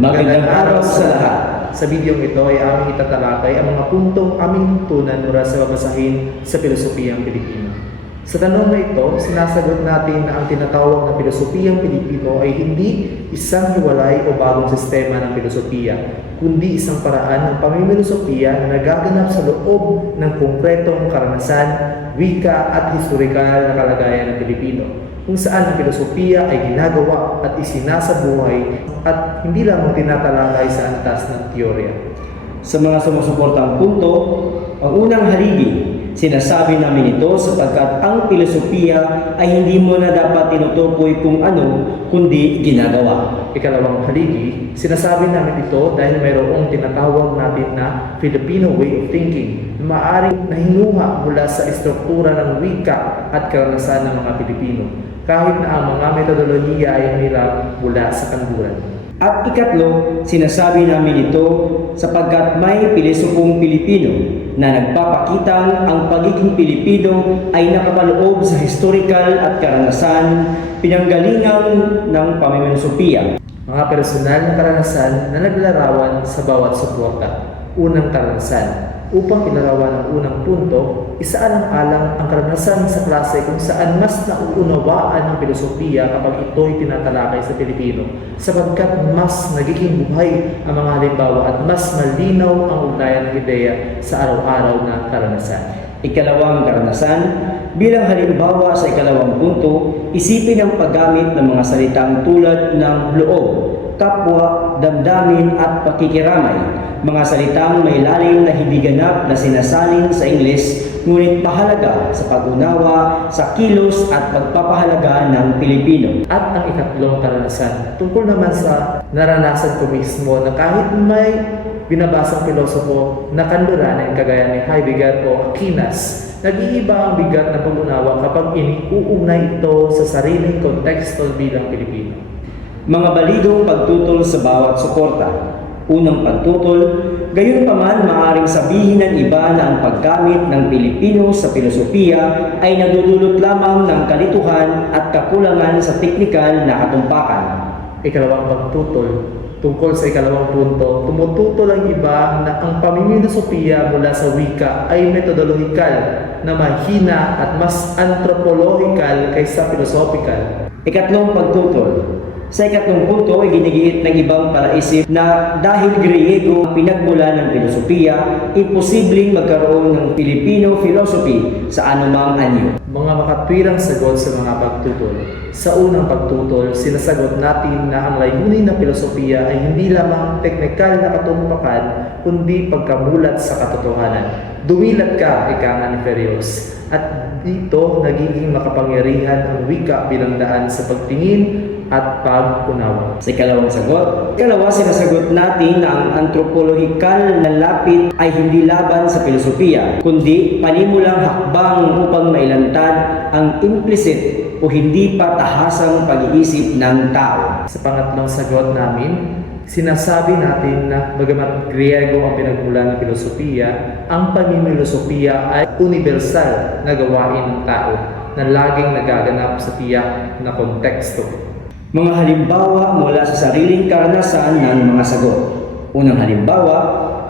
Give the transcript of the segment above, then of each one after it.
Magandang araw sa lahat. Sa videong ito ay aming itatalakay ang mga puntong aming tutunan mula sa babasahin sa Pilosopiyang Pilipino. Sa tanong na ito, sinasagot natin na ang tinatawag na Pilosopiyang Pilipino ay hindi isang hiwalay o bagong sistema ng filosofiya, kundi isang paraan ng pamimilosofiya na nagaganap sa loob ng konkretong karanasan, wika at historikal na kalagayan ng Pilipino, kung saan ang filosofiya ay ginagawa at isinasabuhay at hindi lamang tinatalakay sa antas ng teorya. Sa mga sumusuportang punto, ang unang haligi, sinasabi namin ito sapagkat ang filosofiya ay hindi mo na dapat tinutukoy kung ano, kundi ginagawa. Ikalawang haligi, sinasabi namin ito dahil mayroong tinatawag natin na Filipino way of thinking na maaaring nahinuha mula sa istruktura ng wika at karanasan ng mga Pilipino, kahit na ang mga metodolohiya ay nila mula sa kanluran. At ikatlo, sinasabi namin ito sapagkat may pilosopong Pilipino na nagpapakitang ang pagiging Pilipino ay nakapaloob sa historical at karanasan pinanggalingan ng pamimilosofiya. Mga personal na karanasan na naglarawan sa bawat suporta. Unang karanasan. Upang ilarawan ang unang punto, isaalang-alang ang karanasan sa klase kung saan mas nauunawaan ng filosofiya kapag ito'y tinatalakay sa Pilipino, sapagkat mas nagiging buhay ang mga halimbawa at mas malinaw ang ugnayan ng ideya sa araw-araw na karanasan. Ikalawang karanasan, bilang halimbawa sa ikalawang punto, isipin ang paggamit ng mga salitang tulad ng loob, kapwa, damdamin at pakikiramay, mga salitang may lalim na hindi ganap na sinasalin sa Ingles, ngunit mahalaga sa pag-unawa, sa kilos at pagpapahalaga ng Pilipino. At ang ikatlong karanasan, tungkol naman sa naranasan ko mismo na kahit may binabasang pilosopo na kanluranin kagaya ni Heidegger o Aquinas, nag-iiba ang bigat ng pag-unawa kapag iniuugnay ito sa sariling konteksto bilang Pilipino. Mga baligong pagtutol sa bawat suporta. Unang pagtutol, gayon pa man maaaring sabihin ng iba na ang paggamit ng Pilipino sa filosofiya ay nagdudulot lamang ng kalituhan at kakulangan sa teknikal na katumpakan. Ikalawang pagtutol. Tungkol sa ikalawang punto, tumututol ang iba na ang pamimilosofiya mula sa wika ay metodologikal na mahina at mas anthropological kaysa philosophical. Ikatlong pagtutol. Sa ikatlong punto ay ginigiit ng ibang palaisip na dahil Griego ang pinagmula ng filosofiya, imposibleng magkaroon ng Filipino philosophy sa anumang anyo. Mga makatwirang sagot sa mga pagtutol. Sa unang pagtutol, sinasagot natin na ang layunin ng filosofiya ay hindi lamang teknikal na katumpakan, kundi pagkamulat sa katotohanan. Dumilat ka, ika nga ni Ferios. At dito, nagiging makapangyarihan ang wika bilang daan sa pagtingin at pag-unawa. Sa ikalawang sagot, sinasagot natin na ang anthropological na lapit ay hindi laban sa filosofiya, kundi panimulang hakbang upang mailantad ang implicit o hindi pa tahasang pag-iisip ng tao. Sa pangatlong sagot namin, sinasabi natin na bagamat Griego ang pinagmula ng filosofiya, ang pamimilosofiya ay universal na gawain ng tao na laging nagaganap sa tiyak na konteksto. Mga halimbawa mula sa sariling karanasan ng mga sagot. Unang halimbawa,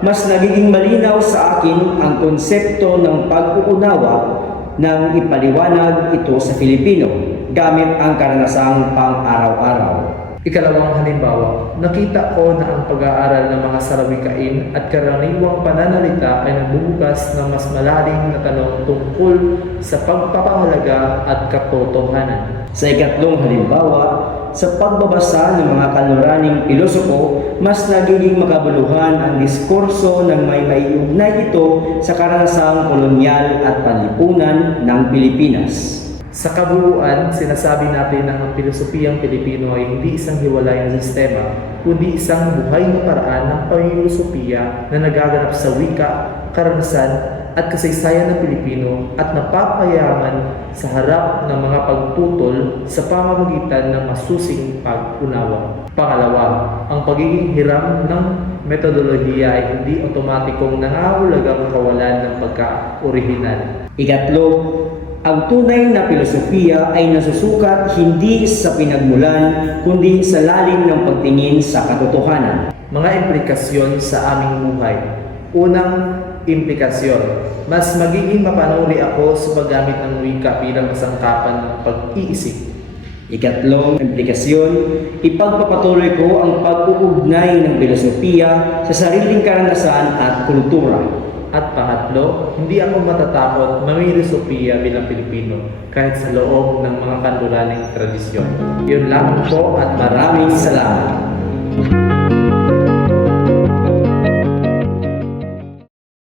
mas nagiging malinaw sa akin ang konsepto ng pag-uunawa nang ipaliwanag ito sa Filipino gamit ang karanasang pang-araw-araw. Ikalawang halimbawa, nakita ko na ang pag-aaral ng mga sarawikain at karaniwang pananalita ay nagbubukas ng mas malalim na tanong tungkol sa pagpapahalaga at katotohanan. Sa ikatlong halimbawa, sa pagbabasa ng mga kanluraning pilosopo, mas nagiging makabuluhan ang diskurso ng may maiugnay ito sa karanasang kolonyal at panlipunan ng Pilipinas. Sa kabuuan, sinasabi natin na ang pilosopiyang Pilipino ay hindi isang hiwalay na sistema, kundi isang buhay na paraan ng pamimilosofiya na nagaganap sa wika, karanasan, at kasaysayan ng Pilipino at napapayaman sa harap ng mga pagtutol sa pamamagitan ng masusing pag-unawa. Pangalawa, ang pagiging hiram ng metodolohiya ay hindi otomatikong nangahulugang kawalan ng pagka-orihinal. Ikatlo, Ang tunay na filosofiya ay nasusukat hindi sa pinagmulan kundi sa lalim ng pagtingin sa katotohanan. Mga implikasyon sa aming buhay. Unang implikasyon, mas magiging mapanuri ako sa paggamit ng wika bilang kasangkapan ng pag-iisip. Ikatlong implikasyon, ipagpapatuloy ko ang pag-uugnay ng filosofiya sa sariling karanasan at kultura. At pangatlo, hindi ako matatakot mamilosopiya bilang Pilipino kahit sa loob ng mga kanduraning tradisyon. Yun lamang po at Maraming salamat.